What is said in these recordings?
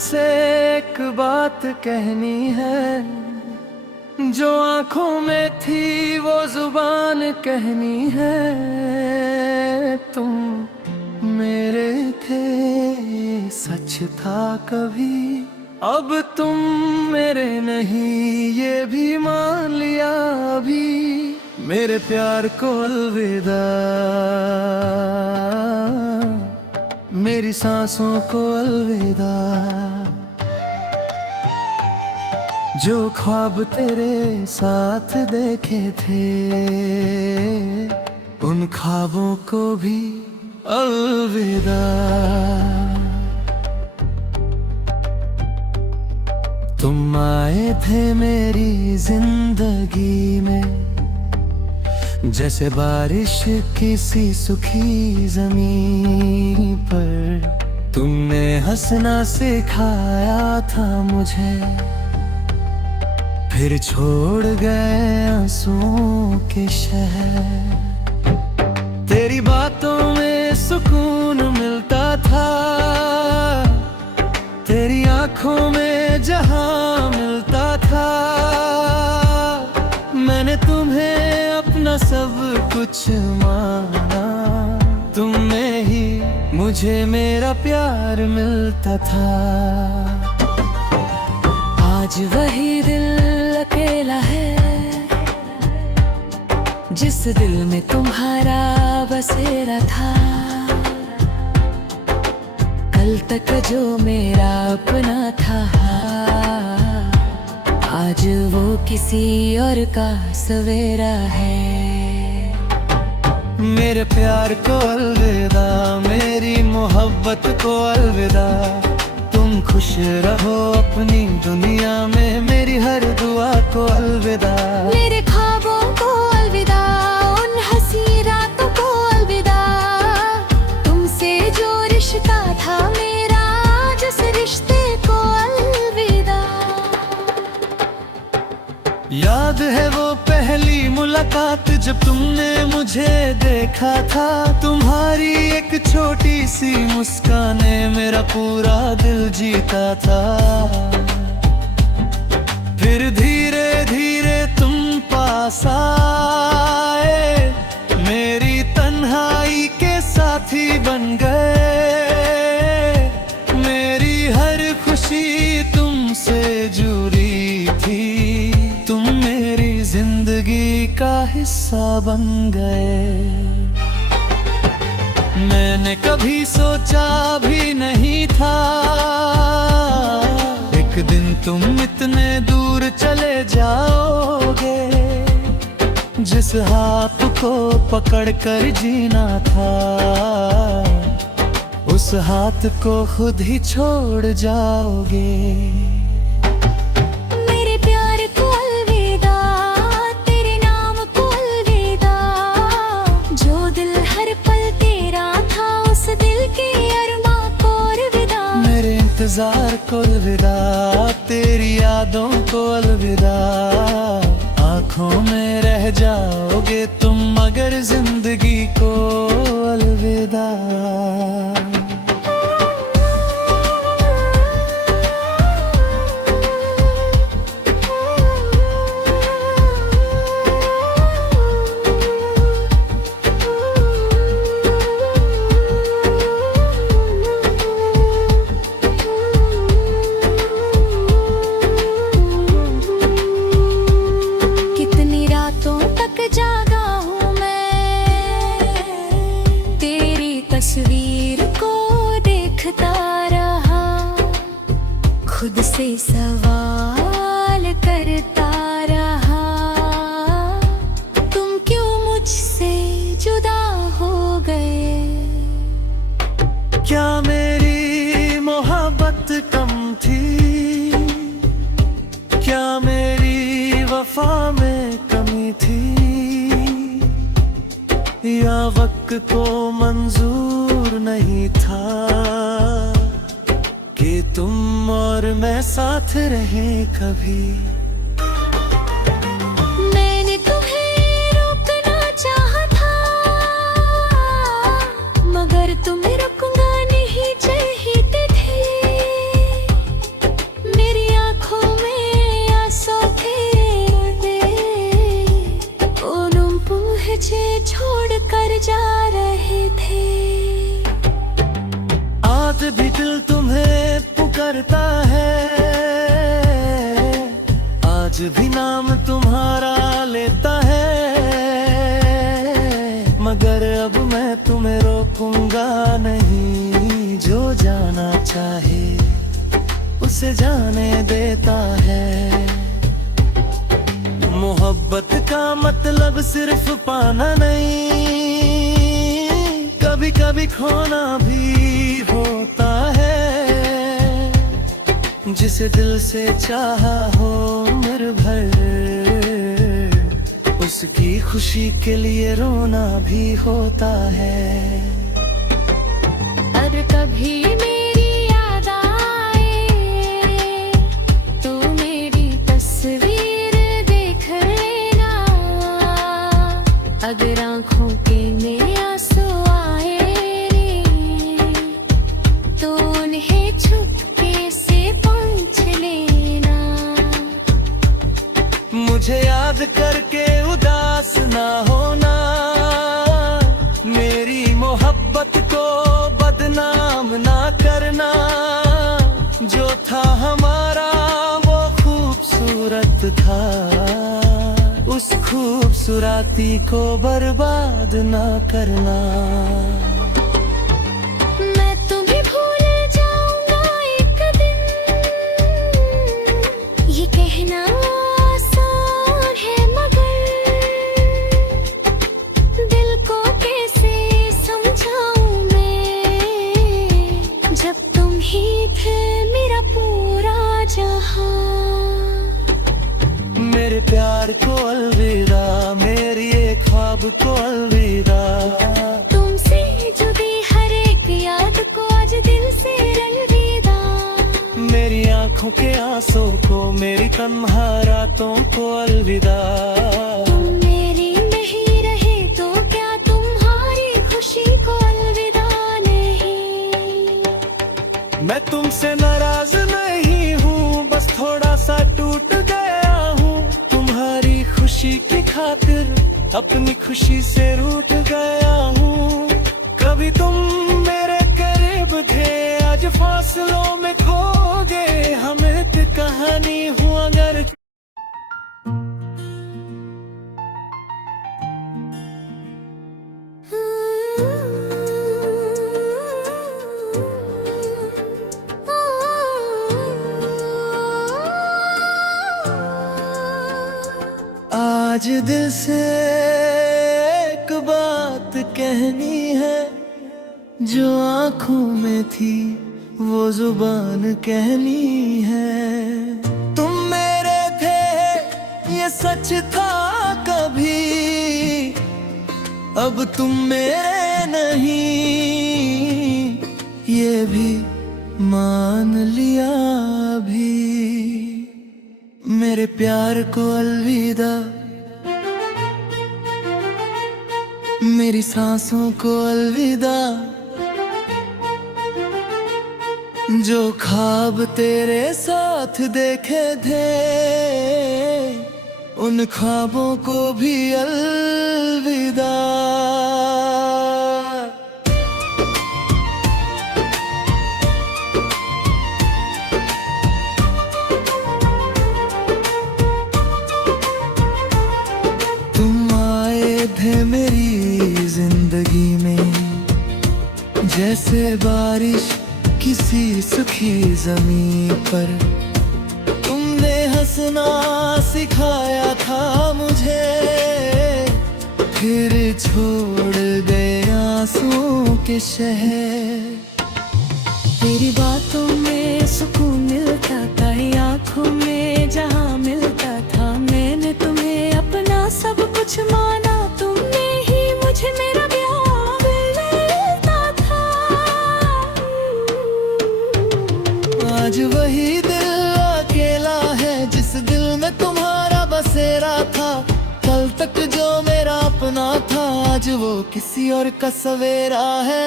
से एक बात कहनी है, जो आंखों में थी वो जुबान कहनी है। तुम मेरे थे, सच था कभी, अब तुम मेरे नहीं ये भी मान लिया अभी। मेरे प्यार को अलविदा, मेरी सांसों को अलविदा। जो ख्वाब तेरे साथ देखे थे, उन ख्वाबों को भी अलविदा। तुम आए थे मेरी जिंदगी में, जैसे बारिश किसी सूखी जमीन पर। तुमने हंसना सिखाया था मुझे, फिर छोड़ गए आंसुओं के शहर। तेरी बातों में सुकून मिलता था, तेरी आंखों में जहां मिलता था। मैंने तुम्हें अपना सब कुछ माना, तुम में ही मुझे मेरा प्यार मिलता था। आज वही दिल अकेला है, जिस दिल में तुम्हारा बसेरा था। कल तक जो मेरा अपना था, आज वो किसी और का सवेरा है। मेरे प्यार को अलविदा, मेरी मोहब्बत को अलविदा। तुम खुश रहो अपनी दुनिया में, मेरी हर दुआ को अलविदा। मेरे ख्वाबों को अलविदा, उन हंसी रातों को अलविदा। तुमसे जो रिश्ता था मेरा, जिस रिश्ते को अलविदा। याद है वो पहली मुलाकात, जब तुमने मुझे देखा था। तुम्हारी एक छोटी सी मुस्कान ने मेरा पूरा दिल जीता था। फिर धीरे धीरे तुम पास आए, मेरी तन्हाई के साथी बन गए। मेरी हर खुशी तुमसे जुड़ी थी, तुम मेरी जिंदगी का हिस्सा बन गए। मैंने कभी सोचा भी नहीं था, एक दिन तुम इतने दूर चले जाओगे। जिस हाथ को पकड़ कर जीना था, उस हाथ को खुद ही छोड़ जाओगे। इंतजार को अलविदा, तेरी यादों को अलविदा। आँखों में रह जाओगे तुम, मगर जिंदगी को अलविदा। तस्वीर को देखता रहा, खुद से सवाल करता रहा। तुम क्यों मुझसे जुदा हो गए? क्या मेरी मोहब्बत कम थी? क्या मेरी वफा में कमी थी? या वक्त को मंजूर नहीं था कि तुम और मैं साथ रहे कभी? मैंने तुम्हें रोकना चाहा था, मगर तुम रुकना नहीं चाहते थे। आज भी नाम तुम्हारा लेता है, मगर अब मैं तुम्हें रोकूंगा नहीं। जो जाना चाहे उसे जाने देता है। मोहब्बत का मतलब सिर्फ पाना नहीं, कभी कभी खोना भी होता है। जिसे दिल से चाहा हो उम्र भर, उसकी खुशी के लिए रोना भी होता है। और कभी मेरी याद आए तो मेरी तस्वीर देख लेना। अगर आँखों के में आंसू आए रे, तो उन्हें चुपके से पोंछ लेना। मुझे याद करके उदास ना होना, मेरी मोहब्बत को बदनाम ना करना। जो था हमारा वो खूबसूरत था, उस खूबसूरती को बर्बाद ना करना। मैं तुम्हें भूल जाऊंगा एक दिन, ये कहना आसान है, मगर दिल को कैसे समझाऊं मैं, जब तुम ही थे मेरा पूरा जहां। मेरे प्यार को अलविदा, मेरी एक ख्वाब को अलविदा। तुमसे जुड़ी हर एक याद को आज दिल से अलविदा। मेरी आंखों के आंसू को, मेरी तन्हा रातों को अलविदा। तुम मेरी नहीं रहे तो क्या तुम्हारी खुशी को अलविदा नहीं। मैं तुमसे नाराज नहीं हूँ, बस थोड़ा सा टूट गया हूँ। तुम्हारी खुशी की खातिर अपनी खुशी से रूठ गया हूँ। कभी तुम मेरे करीब थे, आज फासलों में खो गए। हम एक कहानी हूँ अगर आज दिल से एक बात कहनी है, जो आंखों में थी वो जुबान कहनी है। तुम मेरे थे ये सच था कभी, अब तुम मेरे नहीं ये भी मान लिया भी। मेरे प्यार को अलविदा, मेरी सांसों को अलविदा। जो ख्वाब तेरे साथ देखे थे, उन ख्वाबों को भी अलविदा। मेरी जिंदगी में जैसे बारिश किसी सूखी जमीन पर, तुमने हंसना सिखाया था मुझे, फिर छोड़ गए आंसुओं के शहर। तेरी बातों में सुकून मिलता था, आँखों में जहाँ मिलता था। मैंने तुम्हें अपना सब कुछ माना, तुमने ही मुझे मेरा प्यार मिलता था। आज वही दिल अकेला है जिस दिल में तुम्हारा बसेरा था। कल तक जो मेरा अपना था, आज वो किसी और का सवेरा है।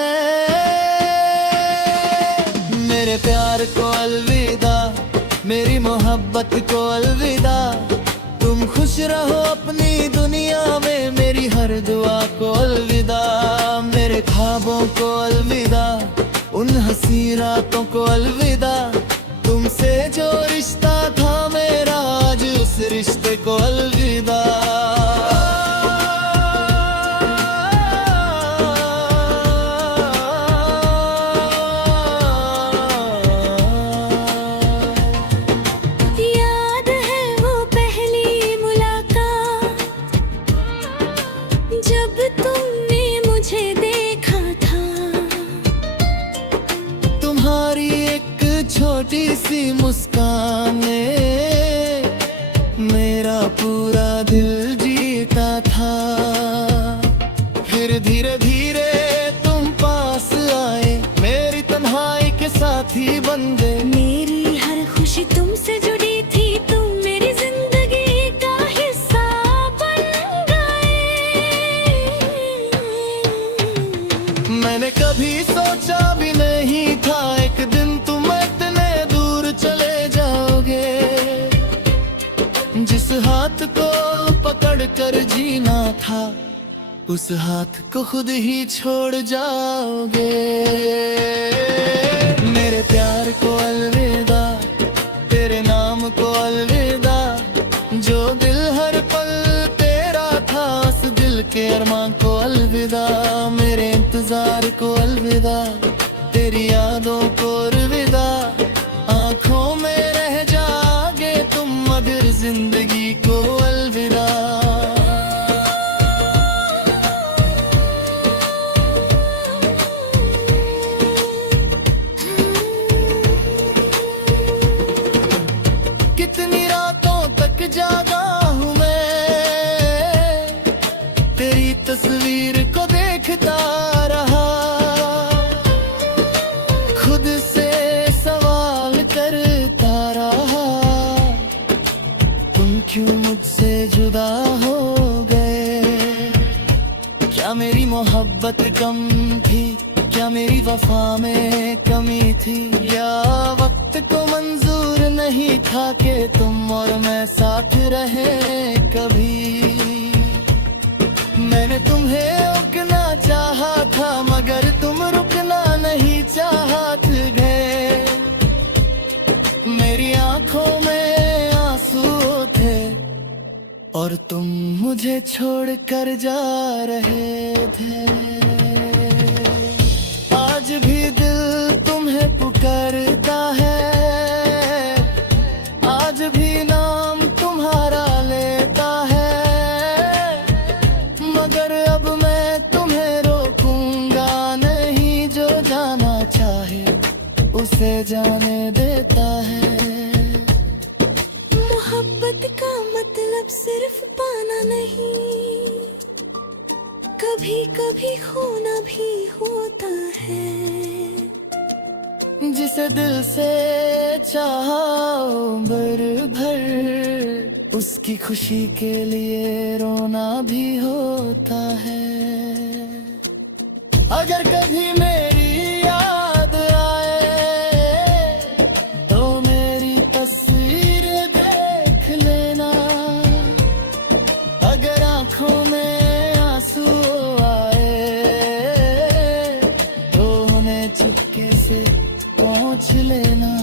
मेरे प्यार को अलविदा, मेरी मोहब्बत को अलविदा। तुम खुश रहो अपनी दुनिया में, मेरी हर दुआ को अलविदा। मेरे ख्वाबों को अलविदा, उन हंसी रातों को अलविदा। तुमसे जो रिश्ता था मेरा, आज उस रिश्ते को अलविदा। याद है वो पहली मुलाकात जब तुमने मुझे देखा था। तुम्हारी एक छोटी सी मुस्कान ने मेरा पूरा दिल जीता था। फिर धीरे धीरे तुम पास आए, मेरी तन्हाई के साथी बन गए। मेरी हर खुशी तुमसे जुड़ी थी, तुम मेरी जिंदगी का हिस्सा बन गए। मैंने कभी सोचा भी नहीं था एक दिन तुम इतने दूर चले जाओगे। जिस हाथ को पकड़ कर जीना था, उस हाथ को खुद ही छोड़ जाओगे। मेरे प्यार को अलविदा, तेरे नाम को अलविदा। जो दिल हर पल तेरा था, उस दिल के अरमां को अलविदा। मेरे इंतजार को अलविदा, तेरी यादों को अलविदा। आंखों में रह जाओगे तुम, मगर जिंदगी को अलविदा। कितनी रातों तक जागा हूँ मैं, तेरी तस्वीर को देखता रहा। खुद से सवाल करता रहा, तुम क्यों मुझसे जुदा हो गए। क्या मेरी मोहब्बत कम थी, क्या मेरी वफा में कमी थी, या वक्त को मंजूर नहीं था कि तुम और मैं साथ रहे कभी। मैंने तुम्हें रुकना चाहा था, मगर तुम रुकना नहीं चाहत गए। मेरी आंखों में आंसू थे और तुम मुझे छोड़ कर जा रहे थे। आज भी दिल तुम्हें पुकारता है, आज भी नाम तुम्हारा लेता है। मगर अब मैं तुम्हें रोकूंगा नहीं, जो जाना चाहे उसे जाने देता है। मोहब्बत का मतलब सिर्फ पाना नहीं, कभी कभी खोना भी होता है। जिसे दिल से चाहा उम्र भर, उसकी खुशी के लिए रोना भी होता है। अगर कभी मेरी याद आए तो मेरी तस्वीर देख लेना। अगर आंखों में आंसू आए तो उन्हें चुपके से पहुंच लेना।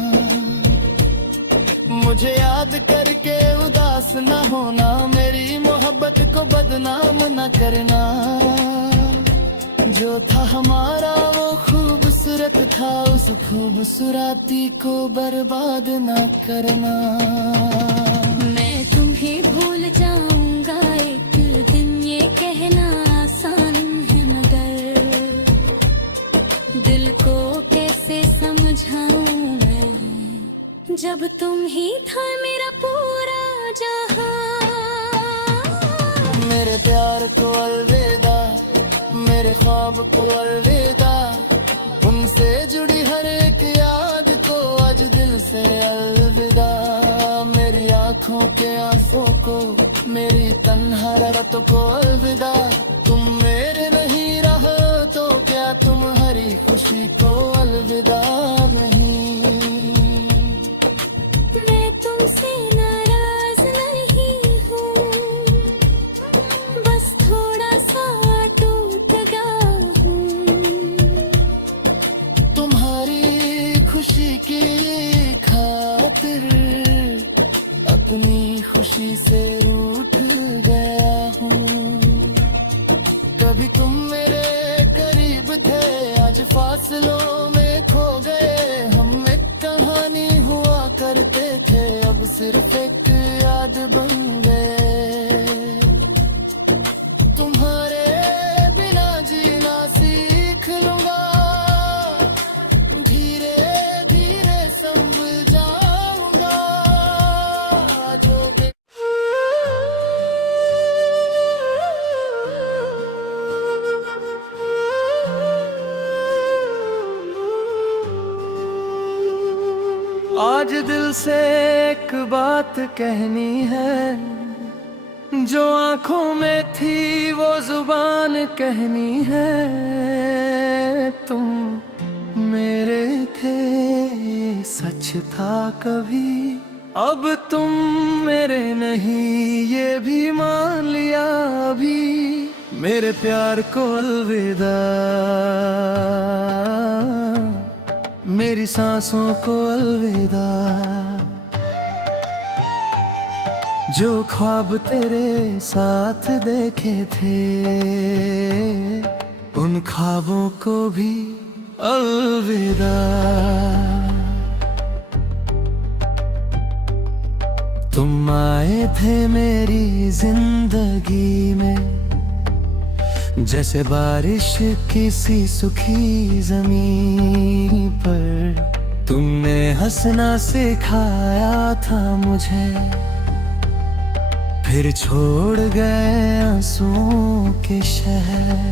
मुझे याद करके उदास न होना, मेरी मोहब्बत को बदनाम न करना। जो था हमारा वो खूबसूरत था, उस खूबसूरती को बर्बाद न करना। मैं तुम्हें भूल जाऊंगा एक दिन, ये कहना आसान है, मगर दिल को कैसे समझाऊं मैं, जब तुम ही था मेरा पूरा जहां। मेरे प्यार को अलविदा, मेरे ख्वाब को अलविदा। तुमसे जुड़ी हर एक याद को आज दिल से अलविदा। मेरी आंखों के आंसू को, मेरी तन्हा रातों को अलविदा। तुम मेरे नहीं रहो तो क्या तुम्हारी खुशी को अलविदा नहीं। मैं तुमसे नाराज नहीं हूँ, बस थोड़ा सा टूट गया हूँ। तुम्हारी खुशी की खातिर अपनी अपनी खुशी से रूठ गया हूँ। कभी तुम मेरे करीब थे, आज फासलों में खो गए। हम एक कहानी हुआ करते थे, अब सिर्फ एक याद बन गए। तुम्हारे बिना जीना सीख लूंगा, धीरे धीरे समझ जाऊंगा जो आज दिल से एक बात कहनी है, जो आंखों में थी वो जुबान कहनी है। तुम मेरे थे, सच था कभी, अब तुम मेरे नहीं ये भी मान लिया अभी। मेरे प्यार को अलविदा, मेरी सांसों को अलविदा। जो ख्वाब तेरे साथ देखे थे, उन ख्वाबों को भी अलविदा। तुम आए थे मेरी जिंदगी में, जैसे बारिश किसी सूखी जमीन पर। तुमने हंसना सिखाया था मुझे, फिर छोड़ गए आंसुओं के शहर।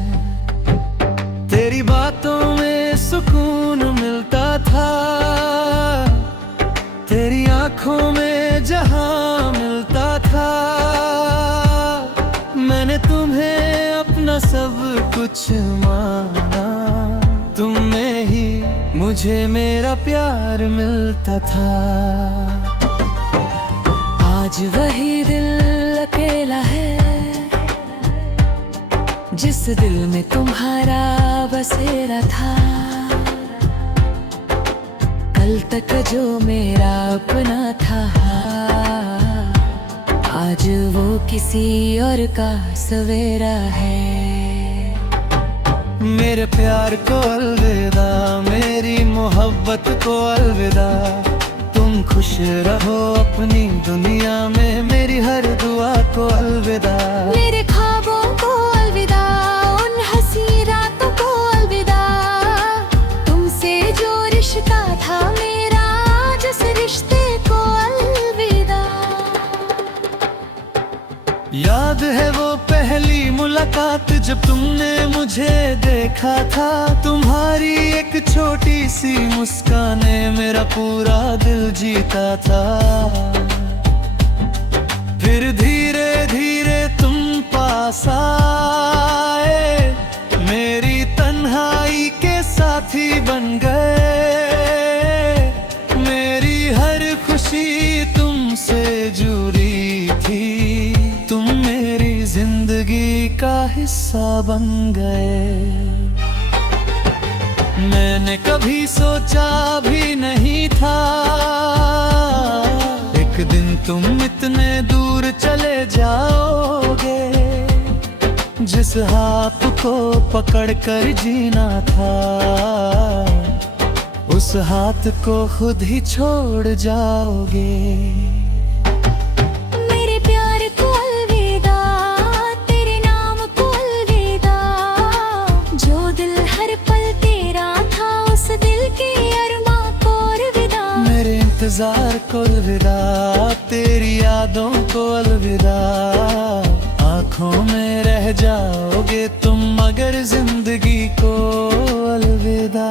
तेरी बातों में सुकून मिलता था, तेरी आंखों में जहां मिलता था। मैंने तुम्हें अपना सब कुछ माना, तुम में ही मुझे मेरा प्यार मिलता था। आज वही दिल अकेला है, जिस दिल में तुम्हारा बसेरा था। कल तक जो मेरा अपना था, आज वो किसी और का सवेरा है। मेरे प्यार को अलविदा, मेरी मोहब्बत को अलविदा। तुम खुश रहो अपनी दुनिया में, मेरी हर दुआ को अलविदा। मेरे ख्वाबों को अलविदा, उन हंसी रातों को अलविदा। तुमसे जो रिश्ता था मेरा, जिस रिश्ते को अलविदा। याद है वो पहली मुलाकात, जब तुमने मुझे देखा था। तुम्हारी एक छोटी सी मुस्कान ने मेरा पूरा दिल जीता था। फिर धीरे धीरे तुम पास आए, मेरी तन्हाई के साथी बन गए। मेरी हर खुशी तुमसे जुड़ी थी, तुम मेरी जिंदगी का हिस्सा बन गए। मैंने कभी सोचा भी नहीं था, एक दिन तुम इतने दूर चले जाओगे। जिस हाथ को पकड़ कर जीना था, उस हाथ को खुद ही छोड़ जाओगे। इंतजार को अलविदा, तेरी यादों को अलविदा। आँखों में रह जाओगे तुम मगर जिंदगी को अलविदा।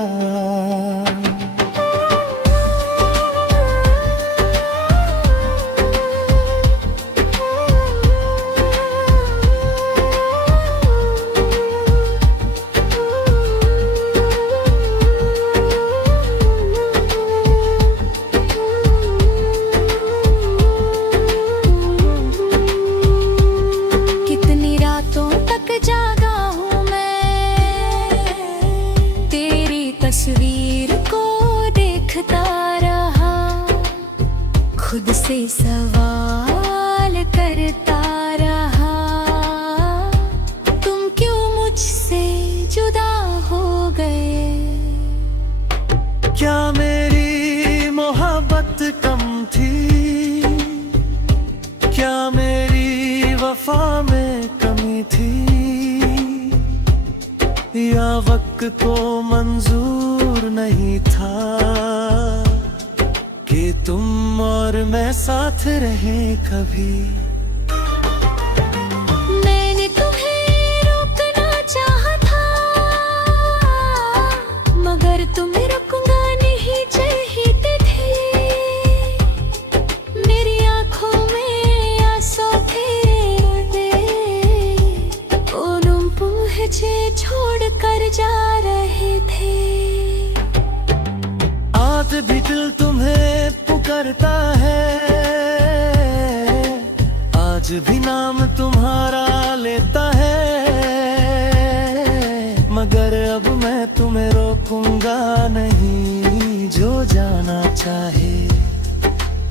क्या मेरी वफा में कमी थी, या वक्त को मंजूर नहीं था कि तुम और मैं साथ रहे कभी। मैंने तुम्हें रोकना चाहा था, मगर तुम्हें रुकना नहीं चाहते थे। मेरी आंखों में आंसू थे, उन मुझे छोड़ कर जा रहे थे। आज भी दिल तुम्हें पुकारता है, आज भी नाम तुम्हारा लेता है, मगर अब मैं तुम्हें रोकूंगा नहीं। जो जाना चाहे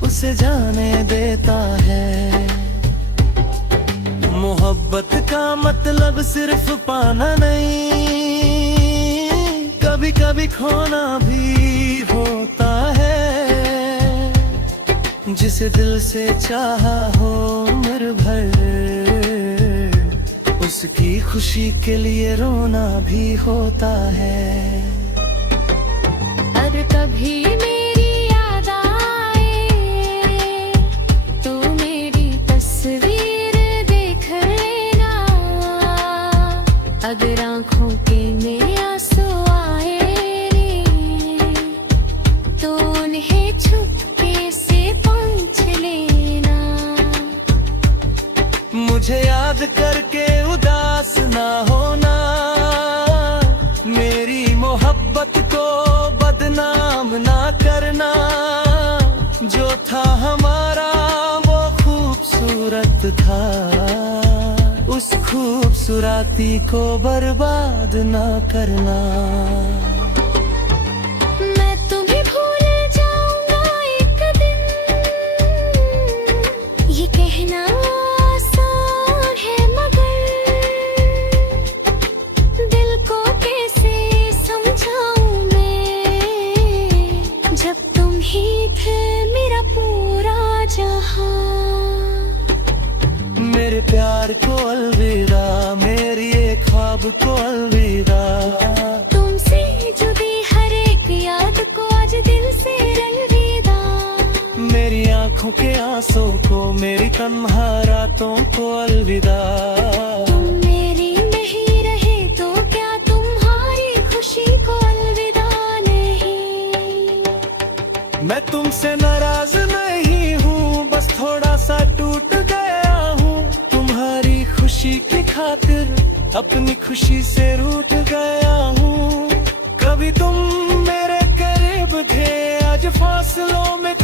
उसे जाने देता है। मोहब्बत का मतलब सिर्फ पाना नहीं, कभी कभी खोना भी होता है। जिसे दिल से चाहा हो उम्र भर, उसकी खुशी के लिए रोना भी होता है। और कभी मेरी याद आए तो मेरी तस्वीर देख लेना। अगर आंखों के में आंसू आए तो उन्हें चुपके से पोंछ लेना। मुझे याद करके उदास ना होना, मेरी मोहब्बत को बदनाम ना करना। जो था हमारा वो खूबसूरत था, उस खूबसूरती को बर्बाद ना करना। मैं तुम्हें भूल जाऊंगा एक दिन, ये कहना आसान है, मगर दिल को कैसे समझाऊं मैं, जब तुम ही थे मेरा पूरा जहां। मेरे प्यार को अलविदा, मेरी एक ख्वाब को अलविदा। तुमसे जुड़ी हर एक याद को आज दिल से अलविदा। मेरी आंखों के आंसू को, मेरी तन्हा रातों को अलविदा। तुम मेरी नहीं रहे तो क्या तुम्हारी खुशी को अलविदा नहीं। मैं तुमसे नाराज नहीं हूँ, बस थोड़ा सा टूट गया हूँ। तुम्हारी खुशी की खातिर अपनी खुशी से रूठ गया हूँ। कभी तुम मेरे करीब थे, आज फासलों में